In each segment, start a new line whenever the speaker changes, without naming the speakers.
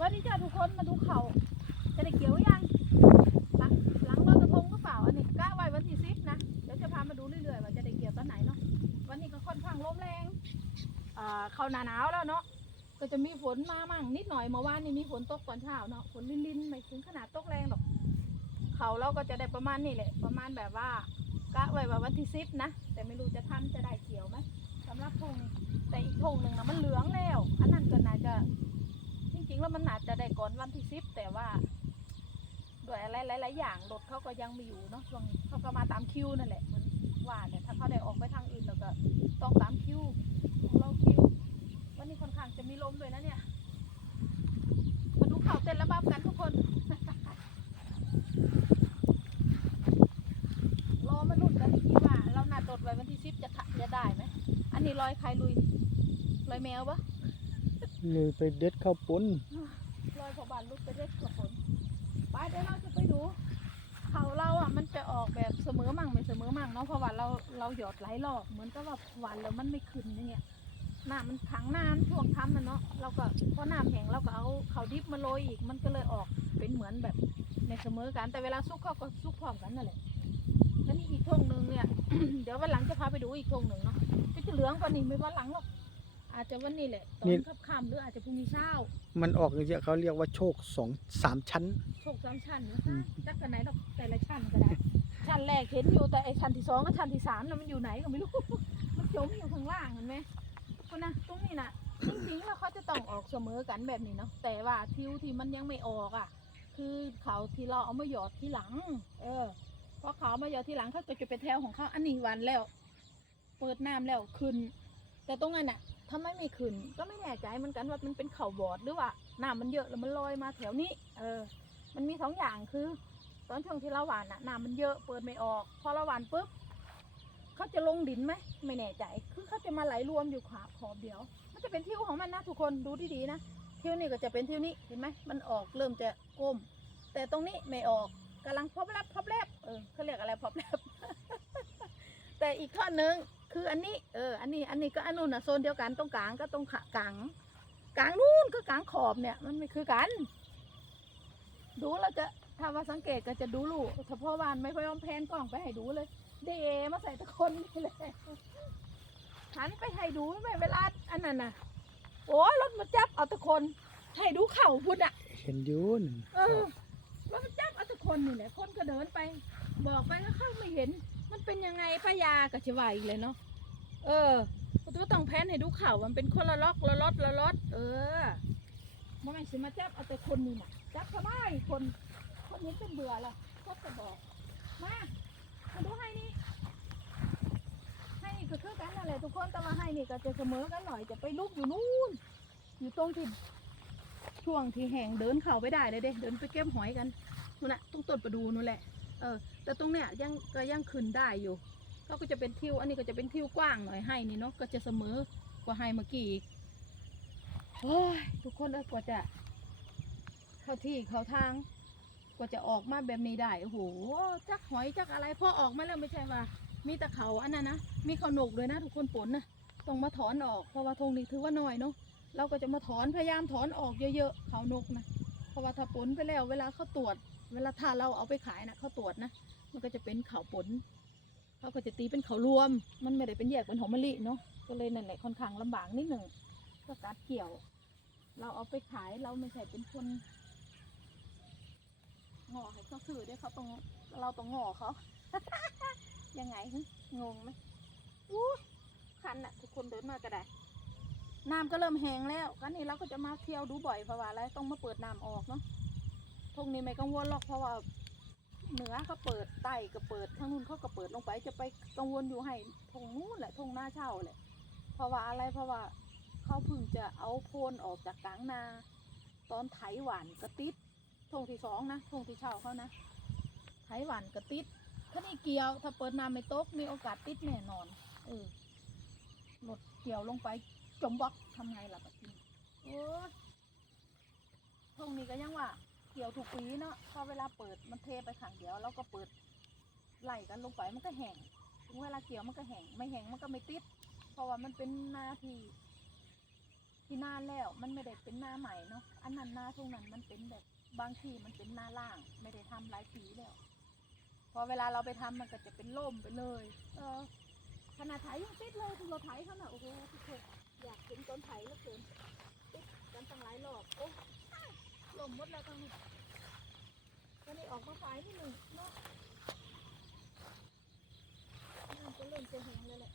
วัสดีจ้าทุกคนมาดูเขาจะได้เกี่ยวยังหลังหลังลอยกระทงก็เปล่าอันนี้กะไว้วันที่สิบนะเดี๋ยวจะพามาดูเรื่อยๆว่าจะได้เกี่ยวตอนไหนเนาะวันนี้ก็ค่อนข้างลมแรงอ่าเข้าหนาหนาวแล้วเนาะก็จะมีฝนมามั่งนิดหน่อยเมื่อวานนี้มีฝนตกตอนเช้าเนาะฝนลินๆไม่ถึงขนาดตกแรงหรอกเขาเราก็จะได้ประมาณนี้แหละประมาณแบบว่ากะไว้ว่าวันที่สิบนะแต่ไม่รู้จะทันจะได้เกี่ยวไหมสำหรับทงแต่อีกทงหนึ่งนะมันเหลืองแล้วอันนั้นก็น่าจะ จริงๆแล้วมันอาจจะได้ก่อนวันที่สิบแต่ว่าด้วยอะไรหลาย ๆ อย่างรถเขาก็ยังม่อยู่เนาะช่วงเขาก็มาตามคิวนั่นแหละเหมือนว่าเนี่ยถ้าเขาได้ออกไปทางอื่นเราก็ต้องตามคิวของเราคิววันนี้ค่อนข้างจะมีลมด้วยนะเนี่ยมาดูข่าวเต้นระบำกันทุกคนรอมาลุ้นกันอีกทีว่าเราหนัดรถไว้วันที่สิบจะจะได้ไหมอันนี้ลอยใครลุยลอยแมวปะ
เลยไปเด็ดข้าวปุ้น
ลอยพอบานลุกไปเรียกกับฝนไปเดี๋ยวเราจะไปดูเขาเราอะมันจะออกแบบเสมอมั่งไม่เสมอมั่งเนาะเพราะว่าเราเราหยอดหลายรอบเหมือนกับว่าหวานแล้วมันไม่ขึ้นเนี่ยน้ำมันขังนานช่วงทำมันเนาะเราก็พอน้ำแห้งเราก็เอาเขาดิบมาโรยอีกมันก็เลยออกเป็นเหมือนแบบในเสมอกันแต่เวลาซุกเขาก็ซุกพร้อมกันนั่นแหละแล้วนี่อีกทงหนึ่งเนี่ยเดี๋ยววันหลังจะพาไปดูอีกทงหนึ่งเนาะก็จะเหลืองกว่านี้ไม่วันหลังหรอก อาจจะวันนี้แหละตอนค่ำๆหรืออาจจะพรุ่งนี้เช้า
มันออกอย่างเงี้ยเขาเรียกว่าโชคสองสามชั้น
โชคสามชั้นนะ
อื
คะ
ม
จักกันไหนดอกแต่ละชั้นก็ได้ ชั้นแรกเห็นอยู่แต่ไอ้ชั้นที่สองกับชั้นที่สามน่ะมันอยู่ไหนก็ไม่รู้ มันจมอยู่ข้างล่างเห็นไหมคนนะตรงนี้นะจริงๆแล้วเขาจะต้องออกเสมอกันแบบนี้เนาะแต่ว่าทิวที่มันยังไม่ออกอะ คือเขาที่เราเอามาหยอดที่หลัง เออเพราะเขาเอามาหยอดที่หลังเขาก็จะเป็นแถวของเขาอันนี้วันแล้ว เปิดน้ำแล้วขึ้น แต่ตรงนั้นน่ะ ถ้าไม่มีขึ้นก็ไม่แน่ใจเหมือนกันว่ามันเป็นเข่าบอดหรือว่าน้ำมันเยอะแล้วมันลอยมาแถวนี้ เออ มันมีสองอย่างคือ ตอนช่วงที่เราหวานน่ะน้ำมันเยอะเปิดไม่ออก พอเราหวานปุ๊บเขาจะลงดินไหมไม่แน่ใจ คือเขาจะมาไหลรวมอยู่ขอบขอบเดียว มันจะเป็นทิวของมันนะทุกคนดูดีๆนะทิวนี่ก็จะเป็นทิวนี้เห็นไหมมันออกเริ่มจะก้ม แต่ตรงนี้ไม่ออกกำลังพบแลบพบแลบเออเขาเรียกอะไรพบแลบ แต่อีกข้อหนึ่งคืออันนี้เอออันนี้อันนี้ก็อันนู้นนะโซนเดียวกันตรงกลางก็ตรงขากลางกลางนู้นก็กลางขอบเนี่ยมันไม่คือกัน ดูเราจะถ้าว่าสังเกตก็จะดูลูกเฉพาะวานไม่ค่อยยอมแพนกล้องไปให้ดูเลย เดมาใส่ตะคนนี่เลยหันไปให้ดูไม่เวลาอันนั้นน่ะโอ้ยรถมาจับเอาตะคนให้ดูเข่าพุ่นอะ
เห็นอยูน
เออรถมาจับเอาตะคนนี่แหละคนก็เดินไป บอกไปก็เข้าไม่เห็น มันเป็นยังไงป้ายากับชิวาอีกเลยเนาะเออตัวต้องแพนให้ดูเข่ามันเป็นคนละล็อกละล็อตละล็อตเออมันไม่ใช่มาจับเอาแต่คนนี่น่ะจับเขาได้คนคนนี้เป็นเบื่อละก็จะบอกมามาดูให้นี่ให้นี่ก็คือกันนั่นแหละทุกคนแต่ว่าให้นี่ก็จะเสมอกันหน่อยจะไปลุกอยู่นู่นอยู่ตรงที่ช่วงที่แห่งเดินเข่าไปได้เลยเด้เดินไปเก็บหอยกันนู่นน่ะตรงต้นประดูนู่นแหละ เออ แต่ตรงเนี้ยยังก็ยังขึ้นได้อยู่เขาก็จะเป็นทิว อันนี้ก็จะเป็นทิวกว้างหน่อยให้นี่เนาะ ก็จะเสมอกว่าให้เมื่อกี้อีกโอ้ยทุกคนเอ้ยกว่าจะเข้าที่เข้าทาง กว่าจะออกมาแบบนี้ได้ โอ้โห จักหอยจักอะไรพอออกมาแล้วไม่ใช่ว่า มีแต่เขาอันนั้นนะ มีเขาหนกด้วยนะทุกคนปนนะต้องมาถอนออก เพราะว่าธงนี้ถือว่าน้อยเนาะ เราก็จะมาถอนพยายามถอนออกเยอะๆ เขานกนะ เพราะว่าถ้าปนไปแล้ว เวลาเขาตรวจ เวลาถ้าเราเอาไปขายนะเขาตรวจนะ มันก็จะเป็นเขาปนเขาก็จะตีเป็นเขารวม มันไม่ได้เป็นแยกเป็นหอมมะลิเนาะก็เลยนั่นแหละค่อนข้างลำบากนิดหนึ่งก็การเกี่ยว เราเอาไปขายเราไม่ใช่เป็นคนงอให้เขาซื้อเด้เขาต้องเราต้องงอเขายังไงงงไหมอู้คันอะทุกคนเดินมาก็ได้น้ำก็เริ่มแห้งแล้วกันนี้เราก็จะมาเที่ยวดูบ่อยเพราะว่าอะไรต้องมาเปิดน้ำออกเนาะ ทงนี้ไม่กังวลหรอกเพราะว่าเหนือเขาเปิดใต้ก็เปิดทางนู้นเขาก็เปิดลงไปจะไปกังวลอยู่ให้ทงนู้นแหละทงหน้าเช่าแหละเพราะว่าอะไรเพราะว่าเขาเพิ่งจะเอาโพนออกจากกลางนา ตอนไถหวานกระติดทงที่สองนะทงที่เช่าเขานะไถหวานกระติดถ้านี่เกี่ยวถ้าเปิดน้ำไม่ตกมีโอกาสติดแน่นอนเออรถเกี่ยวลงไปจมบล็อกทำไงล่ะปะทีโอ้ทงนี้ก็ยังว่า เกี่ยวถูกปีเนาะพอเวลาเปิดมันเทไปขังเดียวเราก็เปิดไหลกันลงไปมันก็แห้งถึงเวลาเกี่ยวมันก็แห้งไม่แห้งมันก็ไม่ติด เพราะว่ามันเป็นหน้าที่ที่นานแล้วมันไม่ได้เป็นหน้าใหม่เนาะอันนั้นหน้าตรงนั้นมันเป็นแบบบางทีมันเป็นหน้าล่าง ไม่ได้ทำหลายปีแล้ว พอเวลาเราไปทำมันก็จะเป็นล่มไปเลย เออขนาดไถยังติดเลยคุณเราไถเขาน่ะโอ้โหทุกคนอยากเห็นต้นไถเหลือเกินติดกันตั้งหลายรอบโอ้ ลมมดแล้วตรงนี้ตอนนี้ออกมาฝ่ายนิดหนึ่งเนาะน้ำจะเริ่มจะแห้งเลยแหละ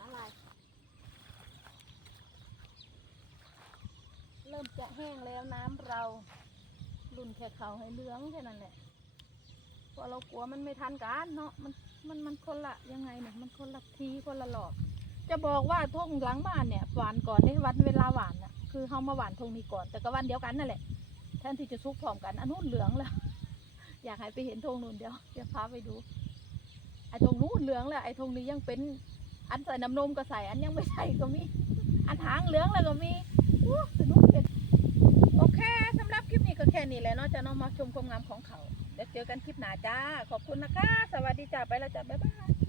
อะไรเริ่มจะแห้งแล้วน้ำเรารุ่นแค่เขาให้เหลืองแค่นั้นแหละเพราะเรากลัวมันไม่ทันการเนาะมันมันมันคนละยังไงเนี่ยมันคนละทีคนละหลอบจะบอกว่าทุ่งหลังบ้านเนี่ยหวานก่อนได้วันเวลาหวานน่ะ คือเฮามาหวานทงนี้ก่อน แต่ก็วันเดียวกันนั่นแหละแทนที่จะซุกพร้อมกันอันนู้นเหลืองแล้ว อยากให้ไปเห็นทงนู้นเดียวเดี๋ยวพาไปดู ไอ้ทงนู้นเหลืองแล้วไอ้ทงนี้ยังเป็นอันใส่น้ำนมก็ใส่อันยังไม่ใส่ก็มี อันหางเหลืองแล้วก็มีอู้สนุกเด็ดโอเคสำหรับคลิปนี้ก็แค่นี้แหละเนาะจะน้องมาชมความงามของเขา เดี๋ยวเจอกันคลิปหน้าจ้า ขอบคุณนะคะ สวัสดีจ้าไปแล้วจ้าบ๊ายบาย